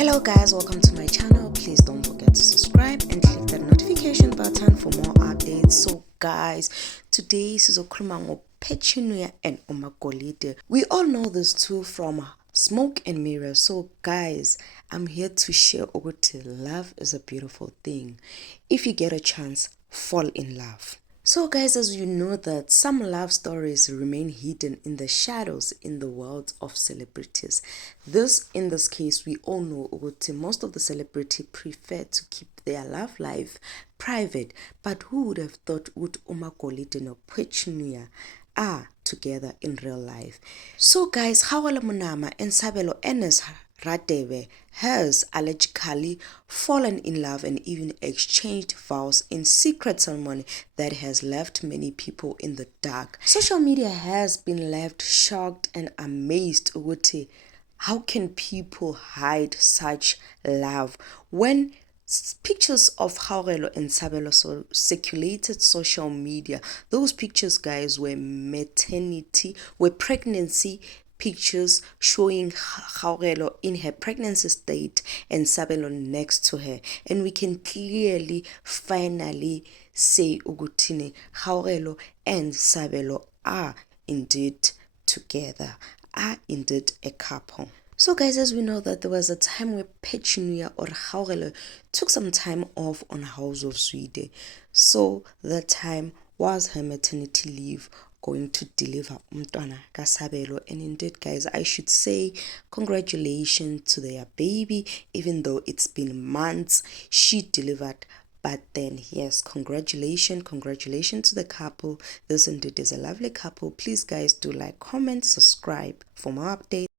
Hello guys, welcome to my channel. Please don't forget to subscribe and click that notification button for more updates. So guys, today sizokhuluma ngo Petunia and Magolide. We all know these two from Smoke&Mirrors. So guys, I'm here to share ukuthi love is a beautiful thing. If you get a chance, fall in love. So guys, as you know that some love stories remain hidden in the shadows in the world of celebrities. In this case, we all know that most of the celebrities prefer to keep their love life private. But who would have thought would Magolide and Petunia are together in real life? So guys, Hawala Munama and Sabelo Enes Radebe has allegedly fallen in love and even exchanged vows in secret ceremony that has left many people in the dark. Social media has been left shocked and amazed. How can people hide such love when pictures of Kgaugelo and Sabelo circulated social media? Those pictures, guys, were pregnancy pictures showing Kgaugelo in her pregnancy state and Sabelo next to her, and we can clearly finally say Ugutine Kgaugelo and Sabelo are indeed together, are indeed a couple. So guys, as we know that there was a time where Petunia or Kgaugelo took some time off on House of Sweden. So that time was her maternity leave, going to deliver umntwana kaSabelo. And indeed guys, I should say congratulations to their baby. Even though it's been months she delivered, but then yes, congratulations to the couple. This indeed is a lovely couple. Please guys, do like, comment, subscribe for more updates.